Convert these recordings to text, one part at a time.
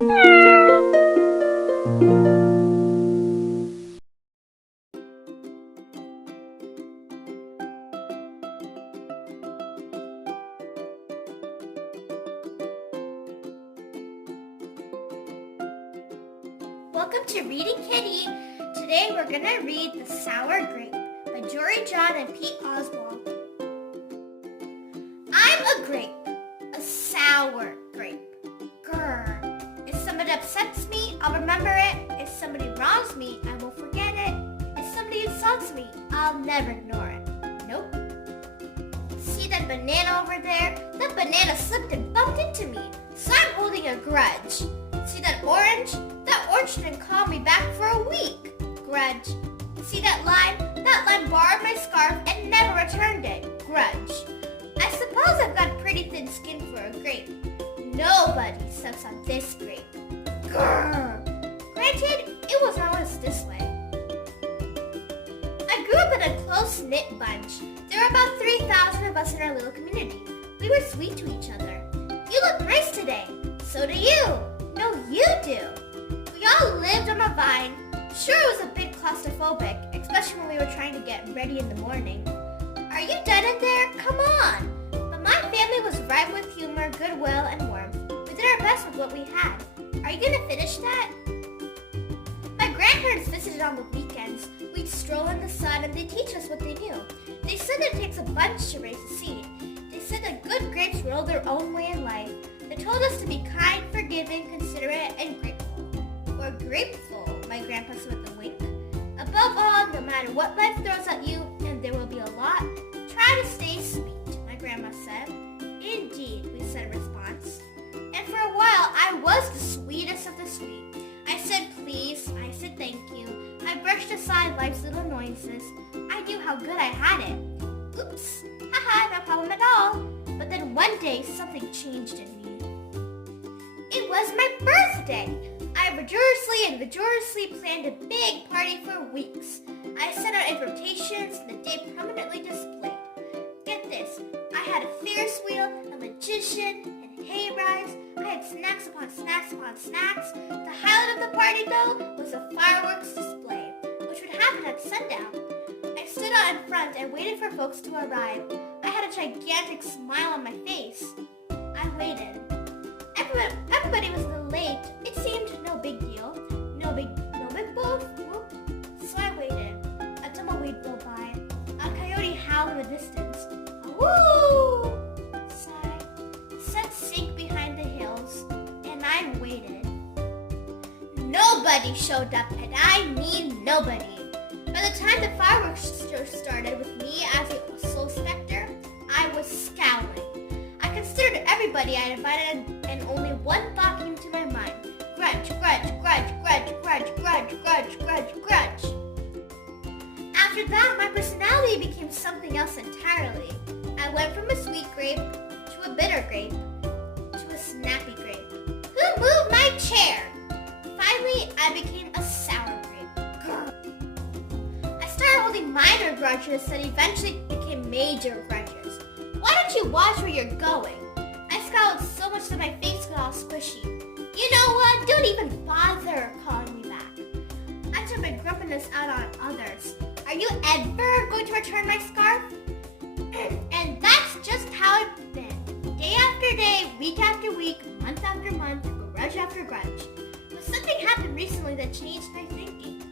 Welcome to Reading Kitty. Today we're going to read The Sour Grape by Jory, John, and Pete Oswald. I'm a grape, a sour grape. Grr. If somebody upsets me, I'll remember it. If somebody wrongs me, I won't forget it. If somebody insults me, I'll never ignore it. Nope. See that banana over there? That banana slipped and bumped into me, so I'm holding a grudge. See that orange? That orange didn't call me back for a week. Grudge. See that lime? That lime borrowed my scarf and never returned it. Grudge. I suppose I've got pretty thin skin for a grape. Nobody steps on this grape. Grrr. Granted, it was always this way. I grew up in a close-knit bunch. There were about 3,000 of us in our little community. We were sweet to each other. You look nice today. So do you. No, you do. We all lived on a vine. Sure, it was a bit claustrophobic, especially when we were trying to get ready in the morning. Are you done in there? Come on. But my family was ripe with humor, goodwill, and warmth. We did our best with what we had. Are you going to finish that? My grandparents visited on the weekends. We'd stroll in the sun and they'd teach us what they knew. They said it takes a bunch to raise a seed. They said that good grapes roll their own way in life. They told us to be kind, forgiving, considerate, and grateful. Or grateful, my grandpa said with a wink. Above all, no matter what life throws at you, and there will be a lot, try to stay sweet, my grandma said. Indeed, we said in response. And for a while, I was the sweetest of the sweet. I said please, I said thank you. I brushed aside life's little noises. I knew how good I had it. Oops, haha, no problem at all. But then one day, something changed in me. It was my birthday! I vigorously planned a big party for weeks. I sent out invitations and the day prominently displayed. Get this, I had a Ferris wheel, a magician, and hay rides. I had snacks upon snacks upon snacks. The highlight of the party, though, was a fireworks display, which would happen at sundown. I stood out in front and waited for folks to arrive. I had a gigantic smile on my face. I waited. Everybody was a little late. It seemed no big deal. No big whoop. So I waited. A tumbleweed blew by. A coyote howled in the distance. A woo! Sigh. Sun sank behind the hills, and I waited. Nobody showed up, and I mean nobody. By the time the fireworks show started with me as a sole specter, I was scowling. I considered everybody I invited, and only one thought came to my mind. Grudge, grudge, grudge, grudge, grudge, grudge, grudge, grudge, grudge. After that, my personality became something else entirely. I went from a sweet grape to a bitter grape to a snappy grape. Who moved my chair? Finally, I became a sour grape. Grr. I started holding minor grudges that eventually became major grudges. Why don't you watch where you're going? I scowled so much that my face got all squishy. You know what? Don't even bother calling me back. I took my grumpiness out on others. Are you ever going to return my scarf? And that's just how it's been. Day after day, week after week, month after month, grudge after grudge. But something happened recently that changed my thinking.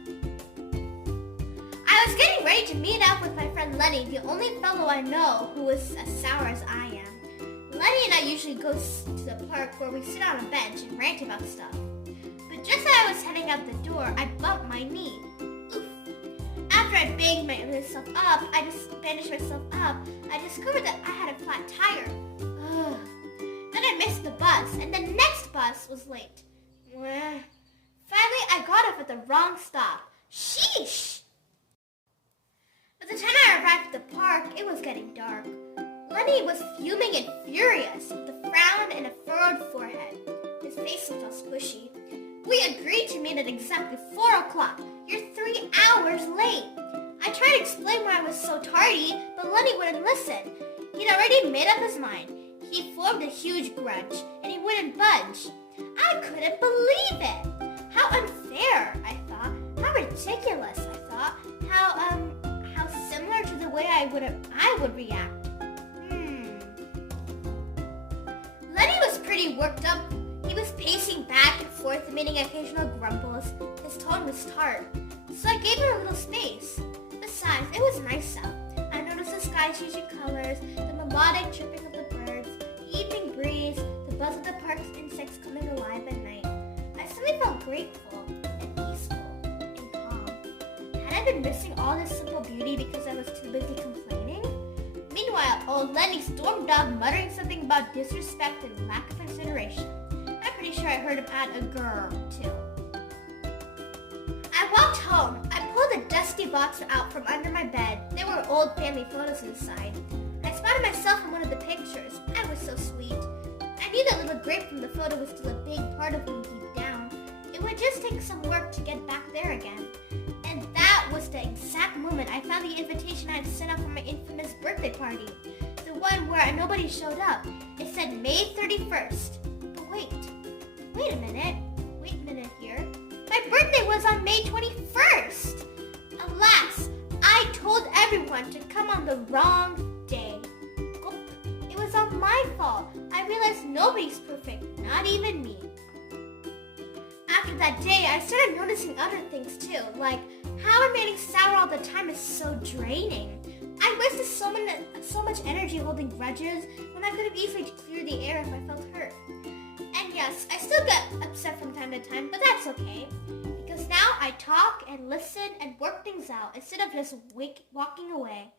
I was getting ready to meet up with my friend Lenny, the only fellow I know who is as sour as I am. Lenny and I usually go to the park where we sit on a bench and rant about stuff. But just as I was heading out the door, I bumped my knee. Oof. After I bandaged myself up, I discovered that I had a flat tire. Ugh. Then I missed the bus, and the next bus was late. Finally, I got off at the wrong stop. Sheesh! By the time I arrived at the park, it was getting dark. Lenny was fuming and furious, with a frown and a furrowed forehead. His face looked all squishy. We agreed to meet at exactly 4 o'clock. You're 3 hours late. I tried to explain why I was so tardy, but Lenny wouldn't listen. He'd already made up his mind. He formed a huge grudge, and he wouldn't budge. I I couldn't believe it. How unfair, I thought. How ridiculous, I thought. How similar to the way I would react. Lenny was pretty worked up. He was pacing back and forth, emitting occasional grumbles. His tone was tart, so I gave him a little space. Besides, it was nice out. I noticed the sky changing colors, the melodic chirping of the birds, the evening breeze, the buzz of the park's insects coming alive at night. I suddenly felt grateful and peaceful and calm. Had I been missing all this simple beauty because I was too busy complaining? Meanwhile, old Lenny stormed off, muttering something about disrespect and lack of consideration. I'm pretty sure I heard him add a grr, too. I walked home. I pulled a dusty box out from under my bed. There were old family photos inside. I spotted myself in one of the pictures. I was so sweet. I knew that little grape from the photo was still a big part of me deep down. It would just take some work to get back there again. And that was the exact moment I found the invitation I had sent out for my infamous birthday party. The one where nobody showed up. It said May 31st. But wait a minute here. My birthday was on May 21st. Alas, I told everyone to come on the wrong day. Gulp. It was all my fault. I realized nobody's perfect, not even me. After that day, I started noticing other things too, like how remaining sour all the time is so draining. I wasted so much energy holding grudges when I could have easily cleared the air if I felt hurt. And yes, I still get upset from time to time, but that's okay. Because now I talk and listen and work things out instead of just walking away.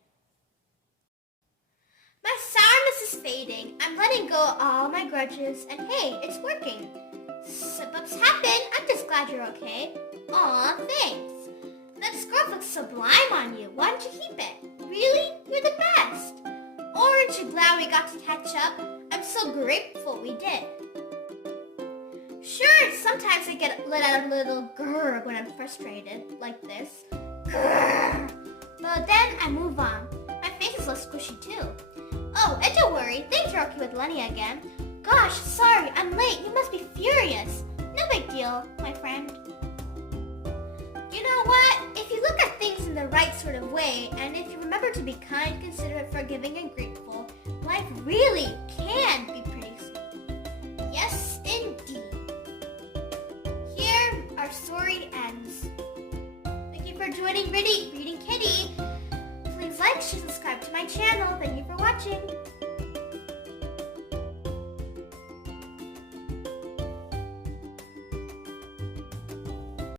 My sourness is fading. I'm letting go of all my grudges, and hey, it's working. Slip-ups happen. I'm just glad you're okay. Aw, thanks. That scarf looks sublime on you. Why don't you keep it? Really? You're the best. Aren't you glad we got to catch up? I'm so grateful we did. Sure, sometimes I let out a little grrr when I'm frustrated, like this. Grrr. But then I move on. My face is less squishy too. Oh, and don't worry, things are okay with Lenny again. Gosh, sorry, I'm late. You must be furious. No big deal, my friend. You know what? If you look at things in the right sort of way, and if you remember to be kind, considerate, forgiving, and grateful, life really can be pretty sweet. Yes, indeed. Here, our story ends. Thank you for joining Reading Kitty. Please like, share, subscribe to my channel. Thank you for watching.